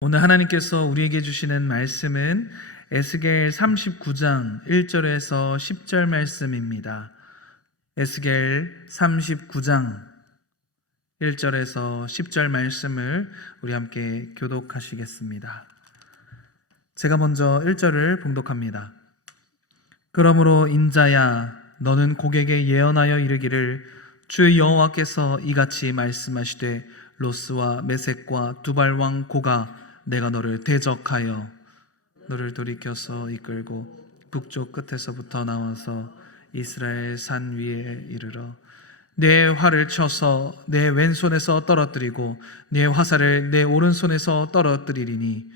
오늘 하나님께서 우리에게 주시는 말씀은 에스겔 39장 1절에서 10절 말씀입니다. 에스겔 39장 1절에서 10절 말씀을 우리 함께 교독하시겠습니다. 제가 먼저 1절을 봉독합니다. 그러므로 인자야, 너는 고객에 예언하여 이르기를 주 여호와께서 이같이 말씀하시되 로스와 메섹과 두발 왕 고가 내가 너를 대적하여 너를 돌이켜서 이끌고 북쪽 끝에서부터 나와서 이스라엘 산 위에 이르러 내 활을 쳐서 내 왼손에서 떨어뜨리고 내 화살을 내 오른손에서 떨어뜨리리니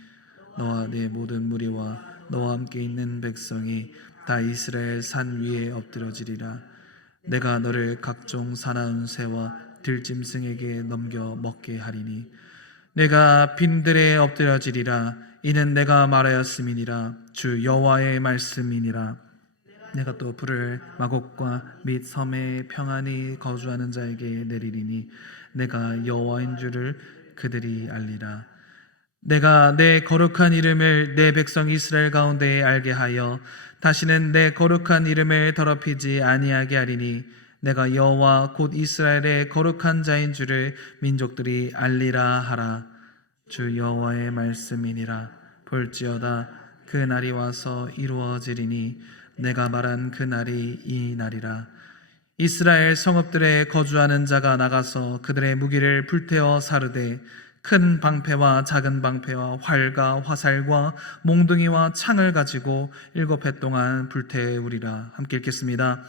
너와 내 모든 무리와 너와 함께 있는 백성이 다 이스라엘 산 위에 엎드러지리라. 내가 너를 각종 사나운 새와 들짐승에게 넘겨 먹게 하리니 내가 빈들에 엎드려지리라. 이는 내가 말하였음이니라. 주 여호와의 말씀이니라. 내가 또 불을 마곡과 및 섬에 평안히 거주하는 자에게 내리리니 내가 여호와인 줄을 그들이 알리라. 내가 내 거룩한 이름을 내 백성 이스라엘 가운데에 알게 하여 다시는 내 거룩한 이름을 더럽히지 아니하게 하리니 내가 여호와 곧 이스라엘의 거룩한 자인 줄을 민족들이 알리라 하라. 주 여호와의 말씀이니라. 볼지어다 그 날이 와서 이루어지리니 내가 말한 그 날이 이 날이라. 이스라엘 성읍들에 거주하는 자가 나가서 그들의 무기를 불태워 사르되 큰 방패와 작은 방패와 활과 화살과 몽둥이와 창을 가지고 7해 동안 불태우리라. 함께 읽겠습니다.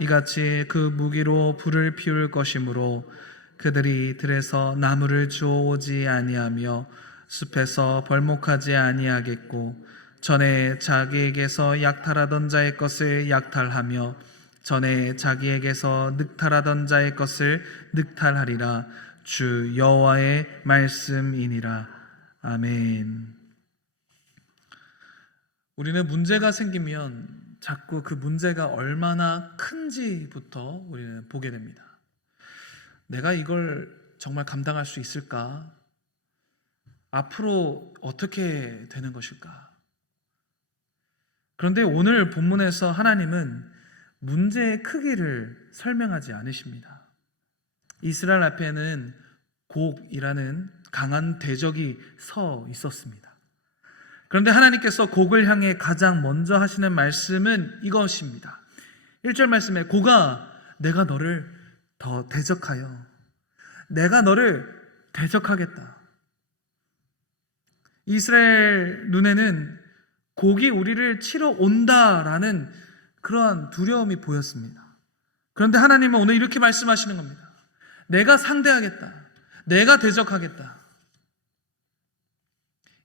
이같이 그 무기로 불을 피울 것이므로 그들이 들에서 나무를 주워오지 아니하며 숲에서 벌목하지 아니하겠고 전에 자기에게서 약탈하던 자의 것을 약탈하며 전에 자기에게서 늑탈하던 자의 것을 늑탈하리라. 주 여호와의 말씀이니라. 아멘. 우리는 문제가 생기면 자꾸 그 문제가 얼마나 큰지부터 우리는 보게 됩니다. 내가 이걸 정말 감당할 수 있을까? 앞으로 어떻게 되는 것일까? 그런데 오늘 본문에서 하나님은 문제의 크기를 설명하지 않으십니다. 이스라엘 앞에는 곡이라는 강한 대적이 서 있었습니다. 그런데 하나님께서 곡을 향해 가장 먼저 하시는 말씀은 이것입니다. 1절 말씀에 곡아 내가 너를 더 대적하여 내가 너를 대적하겠다. 이스라엘 눈에는 곡이 우리를 치러 온다라는 그러한 두려움이 보였습니다. 그런데 하나님은 오늘 이렇게 말씀하시는 겁니다. 내가 상대하겠다. 내가 대적하겠다.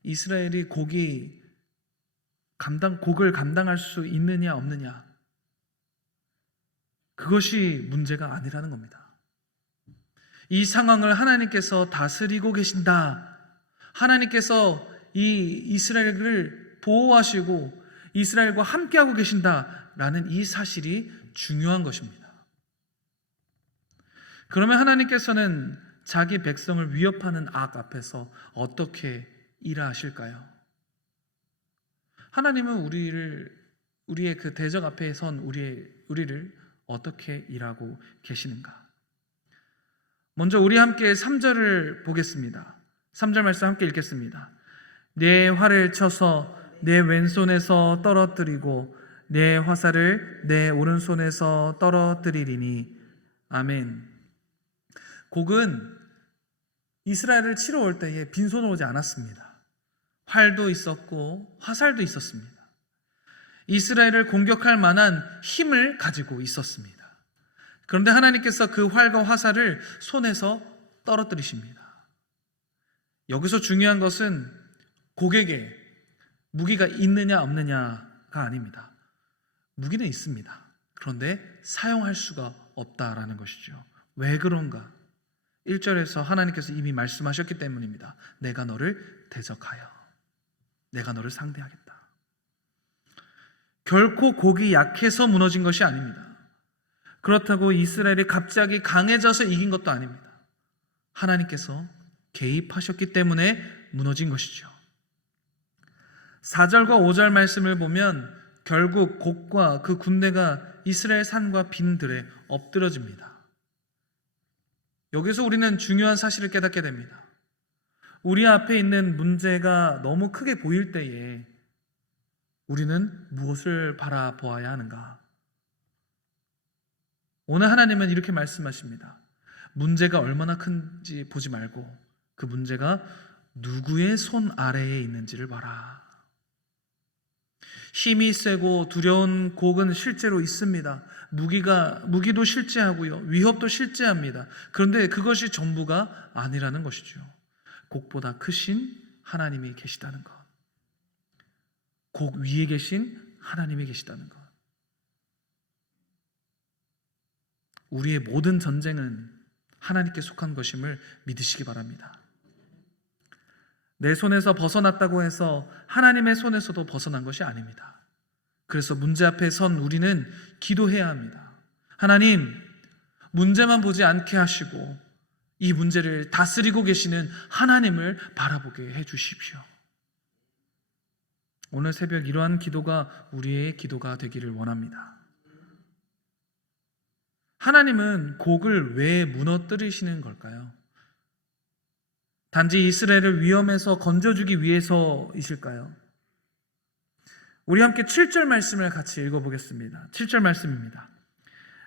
이스라엘이 곡을 감당할 수 있느냐 없느냐, 그것이 문제가 아니라는 겁니다. 이 상황을 하나님께서 다스리고 계신다. 하나님께서 이 이스라엘을 보호하시고 이스라엘과 함께하고 계신다라는 이 사실이 중요한 것입니다. 그러면 하나님께서는 자기 백성을 위협하는 악 앞에서 어떻게 일하실까요? 하나님은 우리의 그 대적 앞에 선 우리를 어떻게 일하고 계시는가? 먼저 우리 함께 3절을 보겠습니다. 3절 말씀 함께 읽겠습니다. 내 활을 쳐서 내 왼손에서 떨어뜨리고 내 화살을 내 오른손에서 떨어뜨리리니. 아멘. 곡은 이스라엘을 치러 올 때에 빈손으로 오지 않았습니다. 활도 있었고 화살도 있었습니다. 이스라엘을 공격할 만한 힘을 가지고 있었습니다. 그런데 하나님께서 그 활과 화살을 손에서 떨어뜨리십니다. 여기서 중요한 것은 곡에게 무기가 있느냐 없느냐가 아닙니다. 무기는 있습니다. 그런데 사용할 수가 없다라는 것이죠. 왜 그런가? 1절에서 하나님께서 이미 말씀하셨기 때문입니다. 내가 너를 대적하여 내가 너를 상대하겠다. 결코 곡이 약해서 무너진 것이 아닙니다. 그렇다고 이스라엘이 갑자기 강해져서 이긴 것도 아닙니다. 하나님께서 개입하셨기 때문에 무너진 것이죠. 4절과 5절 말씀을 보면 결국 곡과 그 군대가 이스라엘 산과 빈들에 엎드러집니다. 여기서 우리는 중요한 사실을 깨닫게 됩니다. 우리 앞에 있는 문제가 너무 크게 보일 때에 우리는 무엇을 바라보아야 하는가? 오늘 하나님은 이렇게 말씀하십니다. 문제가 얼마나 큰지 보지 말고 그 문제가 누구의 손 아래에 있는지를 봐라. 힘이 세고 두려운 곡은 실제로 있습니다. 무기도 실제하고요. 위협도 실제합니다. 그런데 그것이 전부가 아니라는 것이죠. 곡보다 크신 하나님이 계시다는 것. 곡 위에 계신 하나님이 계시다는 것. 우리의 모든 전쟁은 하나님께 속한 것임을 믿으시기 바랍니다. 내 손에서 벗어났다고 해서 하나님의 손에서도 벗어난 것이 아닙니다. 그래서 문제 앞에 선 우리는 기도해야 합니다. 하나님, 문제만 보지 않게 하시고 이 문제를 다스리고 계시는 하나님을 바라보게 해주십시오. 오늘 새벽 이러한 기도가 우리의 기도가 되기를 원합니다. 하나님은 곡을 왜 무너뜨리시는 걸까요? 단지 이스라엘을 위험에서 건져주기 위해서이실까요? 우리 함께 7절 말씀을 같이 읽어보겠습니다. 7절 말씀입니다.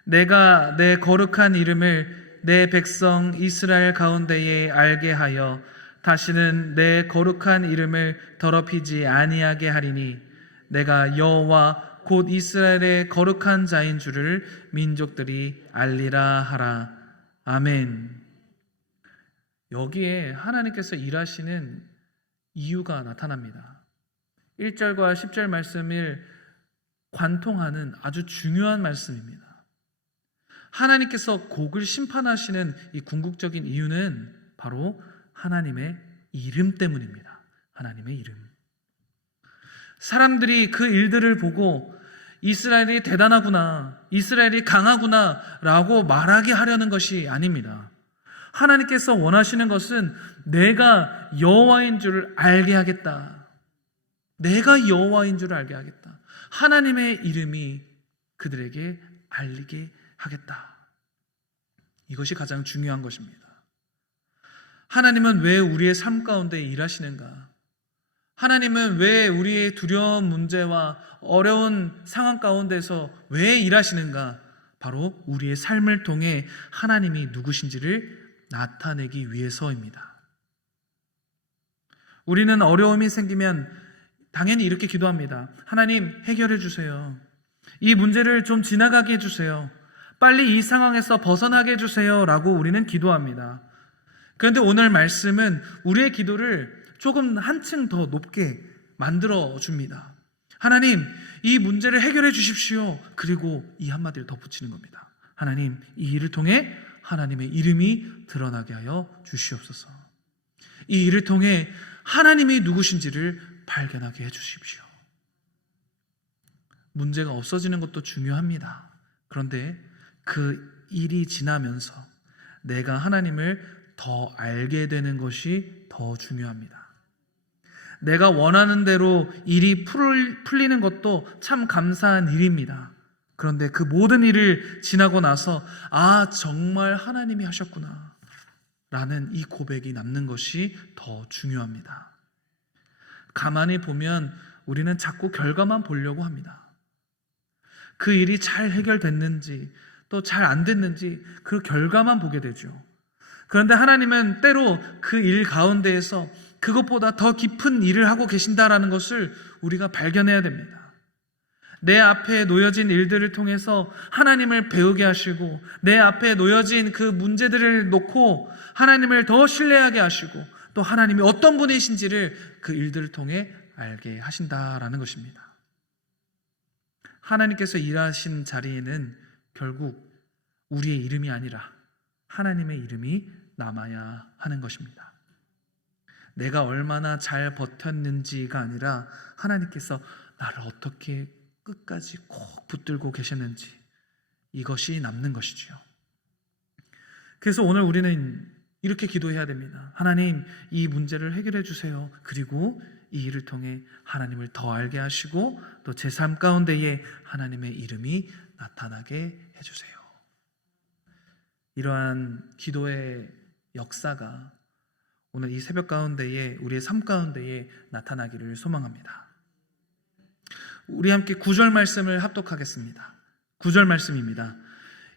내가 내 거룩한 이름을 내 백성 이스라엘 가운데에 알게 하여 다시는 내 거룩한 이름을 더럽히지 아니하게 하리니 내가 여호와 곧 이스라엘의 거룩한 자인 줄을 민족들이 알리라 하라. 아멘. 여기에 하나님께서 일하시는 이유가 나타납니다. 1절과 10절 말씀을 관통하는 아주 중요한 말씀입니다. 하나님께서 곡을 심판하시는 이 궁극적인 이유는 바로 하나님의 이름 때문입니다. 하나님의 이름. 사람들이 그 일들을 보고 이스라엘이 대단하구나, 이스라엘이 강하구나 라고 말하게 하려는 것이 아닙니다. 하나님께서 원하시는 것은 내가 여호와인 줄을 알게 하겠다. 내가 여호와인 줄을 알게 하겠다. 하나님의 이름이 그들에게 알리게 하겠다. 이것이 가장 중요한 것입니다. 하나님은 왜 우리의 삶 가운데 일하시는가? 하나님은 왜 우리의 두려운 문제와 어려운 상황 가운데서 왜 일하시는가? 바로 우리의 삶을 통해 하나님이 누구신지를 나타내기 위해서입니다. 우리는 어려움이 생기면 당연히 이렇게 기도합니다. 하나님, 해결해 주세요. 이 문제를 좀 지나가게 해주세요. 빨리 이 상황에서 벗어나게 해주세요 라고 우리는 기도합니다. 그런데 오늘 말씀은 우리의 기도를 조금 한층 더 높게 만들어 줍니다. 하나님, 이 문제를 해결해 주십시오. 그리고 이 한마디를 덧붙이는 겁니다. 하나님, 이 일을 통해 하나님의 이름이 드러나게 하여 주시옵소서. 이 일을 통해 하나님이 누구신지를 발견하게 해주십시오. 문제가 없어지는 것도 중요합니다. 그런데 그 일이 지나면서 내가 하나님을 더 알게 되는 것이 더 중요합니다. 내가 원하는 대로 일이 풀리는 것도 참 감사한 일입니다. 그런데 그 모든 일을 지나고 나서 정말 하나님이 하셨구나 라는 이 고백이 남는 것이 더 중요합니다. 가만히 보면 우리는 자꾸 결과만 보려고 합니다. 그 일이 잘 해결됐는지 또 잘 안 됐는지 그 결과만 보게 되죠. 그런데 하나님은 때로 그 일 가운데에서 그것보다 더 깊은 일을 하고 계신다라는 것을 우리가 발견해야 됩니다. 내 앞에 놓여진 일들을 통해서 하나님을 배우게 하시고 내 앞에 놓여진 그 문제들을 놓고 하나님을 더 신뢰하게 하시고 또 하나님이 어떤 분이신지를 그 일들을 통해 알게 하신다라는 것입니다. 하나님께서 일하신 자리에는 결국 우리의 이름이 아니라 하나님의 이름이 남아야 하는 것입니다. 내가 얼마나 잘 버텼는지가 아니라 하나님께서 나를 어떻게 끝까지 꼭 붙들고 계셨는지 이것이 남는 것이지요. 그래서 오늘 우리는 이렇게 기도해야 됩니다. 하나님, 이 문제를 해결해 주세요. 그리고 이 일을 통해 하나님을 더 알게 하시고 또 제 삶 가운데에 하나님의 이름이 나타나게 해주세요. 이러한 기도의 역사가 오늘 이 새벽 가운데에 우리의 삶 가운데에 나타나기를 소망합니다. 우리 함께 9절 말씀을 합독하겠습니다. 9절 말씀입니다.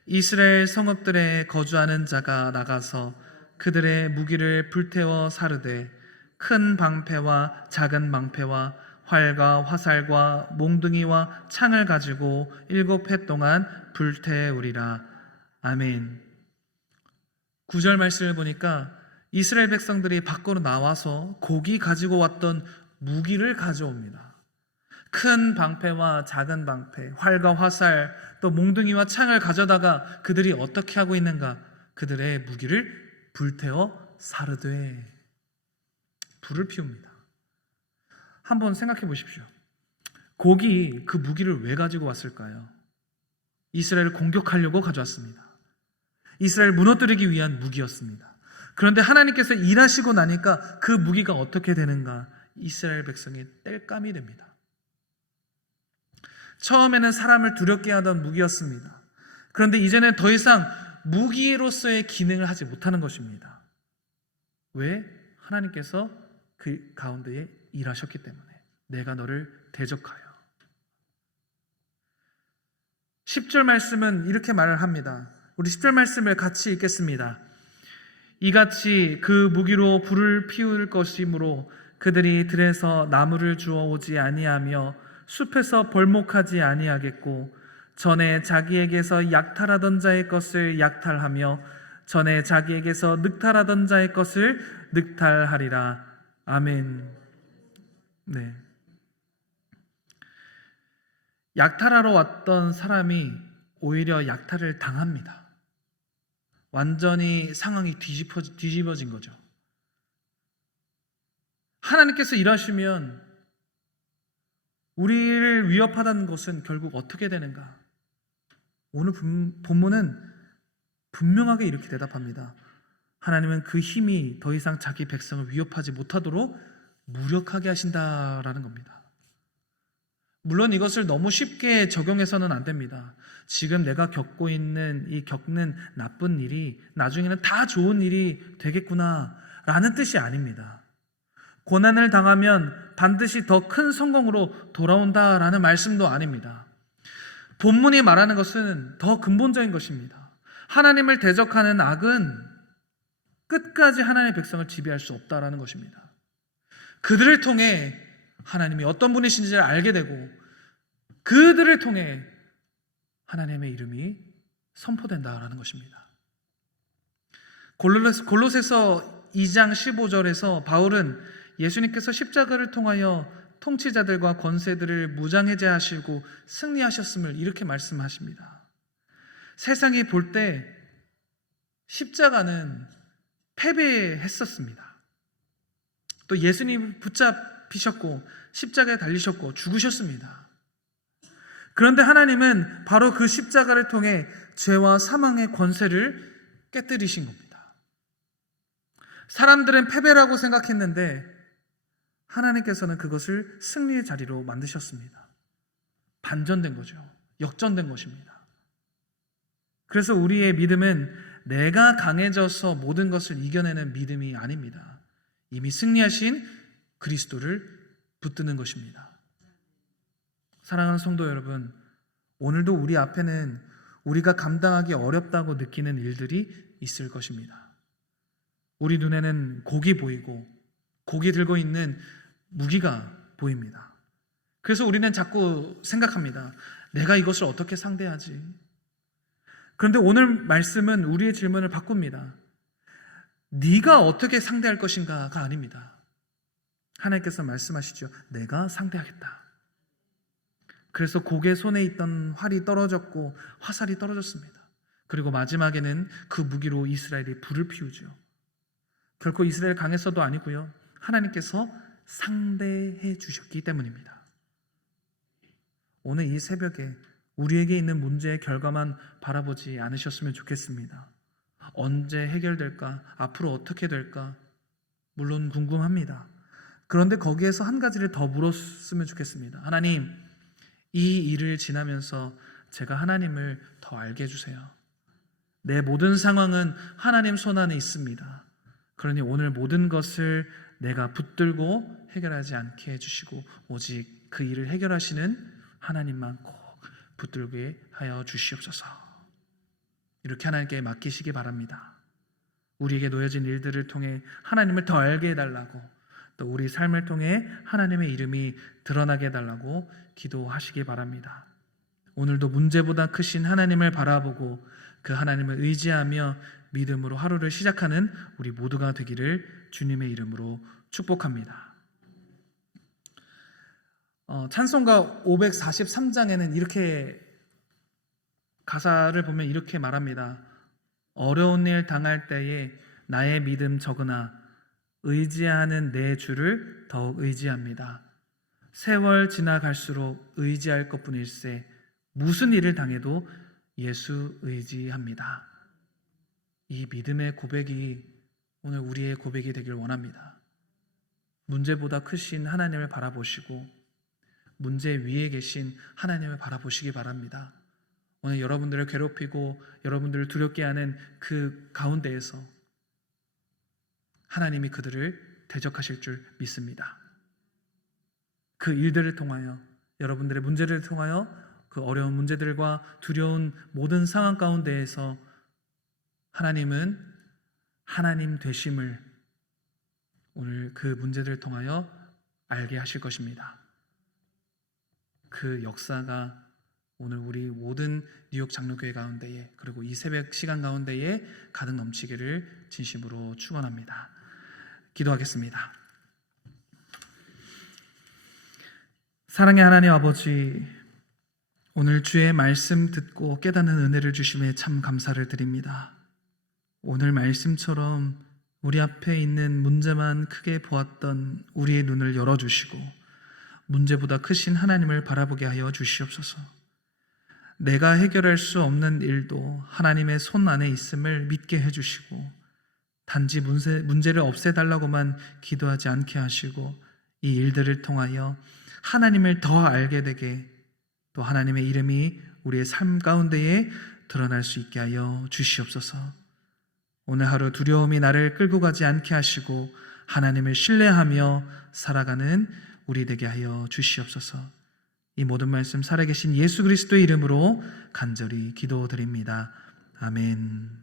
이스라엘 성읍들에 거주하는 자가 나가서 그들의 무기를 불태워 사르되 큰 방패와 작은 방패와 활과 화살과 몽둥이와 창을 가지고 7해 동안 불태우리라. 아멘. 9절 말씀을 보니까 이스라엘 백성들이 밖으로 나와서 고기 가지고 왔던 무기를 가져옵니다. 큰 방패와 작은 방패, 활과 화살, 또 몽둥이와 창을 가져다가 그들이 어떻게 하고 있는가? 그들의 무기를 불태워 사르되 불을 피웁니다. 한번 생각해 보십시오. 곡이 그 무기를 왜 가지고 왔을까요? 이스라엘을 공격하려고 가져왔습니다. 이스라엘을 무너뜨리기 위한 무기였습니다. 그런데 하나님께서 일하시고 나니까 그 무기가 어떻게 되는가? 이스라엘 백성이 땔감이 됩니다. 처음에는 사람을 두렵게 하던 무기였습니다. 그런데 이제는 더 이상 무기로서의 기능을 하지 못하는 것입니다. 왜? 하나님께서 그 가운데에 일하셨기 때문에. 내가 너를 대적하여. 10절 말씀은 이렇게 말을 합니다. 우리 10절 말씀을 같이 읽겠습니다. 이같이 그 무기로 불을 피울 것이므로 그들이 들에서 나무를 주워 오지 아니하며 숲에서 벌목하지 아니하겠고 전에 자기에게서 약탈하던 자의 것을 약탈하며 전에 자기에게서 늑탈하던 자의 것을 늑탈하리라. 아멘. 네. 약탈하러 왔던 사람이 오히려 약탈을 당합니다. 완전히 상황이 뒤집어진 거죠. 하나님께서 일하시면 우리를 위협하다는 것은 결국 어떻게 되는가? 오늘 본문은 분명하게 이렇게 대답합니다. 하나님은 그 힘이 더 이상 자기 백성을 위협하지 못하도록 무력하게 하신다라는 겁니다. 물론 이것을 너무 쉽게 적용해서는 안 됩니다. 지금 내가 겪는 나쁜 일이 나중에는 다 좋은 일이 되겠구나 라는 뜻이 아닙니다. 고난을 당하면 반드시 더 큰 성공으로 돌아온다라는 말씀도 아닙니다. 본문이 말하는 것은 더 근본적인 것입니다. 하나님을 대적하는 악은 끝까지 하나님의 백성을 지배할 수 없다라는 것입니다. 그들을 통해 하나님이 어떤 분이신지를 알게 되고 그들을 통해 하나님의 이름이 선포된다라는 것입니다. 골로새서 2장 15절에서 바울은 예수님께서 십자가를 통하여 통치자들과 권세들을 무장해제하시고 승리하셨음을 이렇게 말씀하십니다. 세상이 볼 때 십자가는 패배했었습니다. 또 예수님 붙잡히셨고 십자가에 달리셨고 죽으셨습니다. 그런데 하나님은 바로 그 십자가를 통해 죄와 사망의 권세를 깨뜨리신 겁니다. 사람들은 패배라고 생각했는데 하나님께서는 그것을 승리의 자리로 만드셨습니다. 반전된 거죠. 역전된 것입니다. 그래서 우리의 믿음은 내가 강해져서 모든 것을 이겨내는 믿음이 아닙니다. 이미 승리하신 그리스도를 붙드는 것입니다. 사랑하는 성도 여러분, 오늘도 우리 앞에는 우리가 감당하기 어렵다고 느끼는 일들이 있을 것입니다. 우리 눈에는 곡이 보이고 곡이 들고 있는 무기가 보입니다. 그래서 우리는 자꾸 생각합니다. 내가 이것을 어떻게 상대하지? 그런데 오늘 말씀은 우리의 질문을 바꿉니다. 네가 어떻게 상대할 것인가가 아닙니다. 하나님께서 말씀하시죠. 내가 상대하겠다. 그래서 곡의 손에 있던 활이 떨어졌고 화살이 떨어졌습니다. 그리고 마지막에는 그 무기로 이스라엘이 불을 피우죠. 결코 이스라엘 강해서도 아니고요. 하나님께서 상대해 주셨기 때문입니다. 오늘 이 새벽에 우리에게 있는 문제의 결과만 바라보지 않으셨으면 좋겠습니다. 언제 해결될까? 앞으로 어떻게 될까? 물론 궁금합니다. 그런데 거기에서 한 가지를 더 물었으면 좋겠습니다. 하나님, 이 일을 지나면서 제가 하나님을 더 알게 해주세요. 내 모든 상황은 하나님 손 안에 있습니다. 그러니 오늘 모든 것을 내가 붙들고 해결하지 않게 해주시고 오직 그 일을 해결하시는 하나님만 꼭 붙들게 하여 주시옵소서. 이렇게 하나님께 맡기시기 바랍니다. 우리에게 놓여진 일들을 통해 하나님을 더 알게 해달라고, 또 우리 삶을 통해 하나님의 이름이 드러나게 해달라고 기도하시기 바랍니다. 오늘도 문제보다 크신 하나님을 바라보고 그 하나님을 의지하며 믿음으로 하루를 시작하는 우리 모두가 되기를 주님의 이름으로 축복합니다. 찬송가 543장에는 이렇게 가사를 보면 이렇게 말합니다. 어려운 일 당할 때에 나의 믿음 적으나 의지하는 내 주를 더욱 의지합니다. 세월 지나갈수록 의지할 것뿐일세 무슨 일을 당해도 예수 의지합니다. 이 믿음의 고백이 오늘 우리의 고백이 되길 원합니다. 문제보다 크신 하나님을 바라보시고 문제 위에 계신 하나님을 바라보시기 바랍니다. 오늘 여러분들을 괴롭히고 여러분들을 두렵게 하는 그 가운데에서 하나님이 그들을 대적하실 줄 믿습니다. 그 일들을 통하여 여러분들의 문제를 통하여 그 어려운 문제들과 두려운 모든 상황 가운데에서 하나님은 하나님 되심을 오늘 그 문제들을 통하여 알게 하실 것입니다. 그 역사가 오늘 우리 모든 뉴욕 장로교회 가운데에 그리고 이 새벽 시간 가운데에 가득 넘치기를 진심으로 축원합니다. 기도하겠습니다. 사랑의 하나님 아버지, 오늘 주의 말씀 듣고 깨닫는 은혜를 주심에 참 감사를 드립니다. 오늘 말씀처럼 우리 앞에 있는 문제만 크게 보았던 우리의 눈을 열어주시고 문제보다 크신 하나님을 바라보게 하여 주시옵소서. 내가 해결할 수 없는 일도 하나님의 손 안에 있음을 믿게 해주시고 단지 문제를 없애달라고만 기도하지 않게 하시고 이 일들을 통하여 하나님을 더 알게 되게 또 하나님의 이름이 우리의 삶 가운데에 드러날 수 있게 하여 주시옵소서. 오늘 하루 두려움이 나를 끌고 가지 않게 하시고 하나님을 신뢰하며 살아가는 우리 되게 하여 주시옵소서. 이 모든 말씀 살아계신 예수 그리스도의 이름으로 간절히 기도드립니다. 아멘.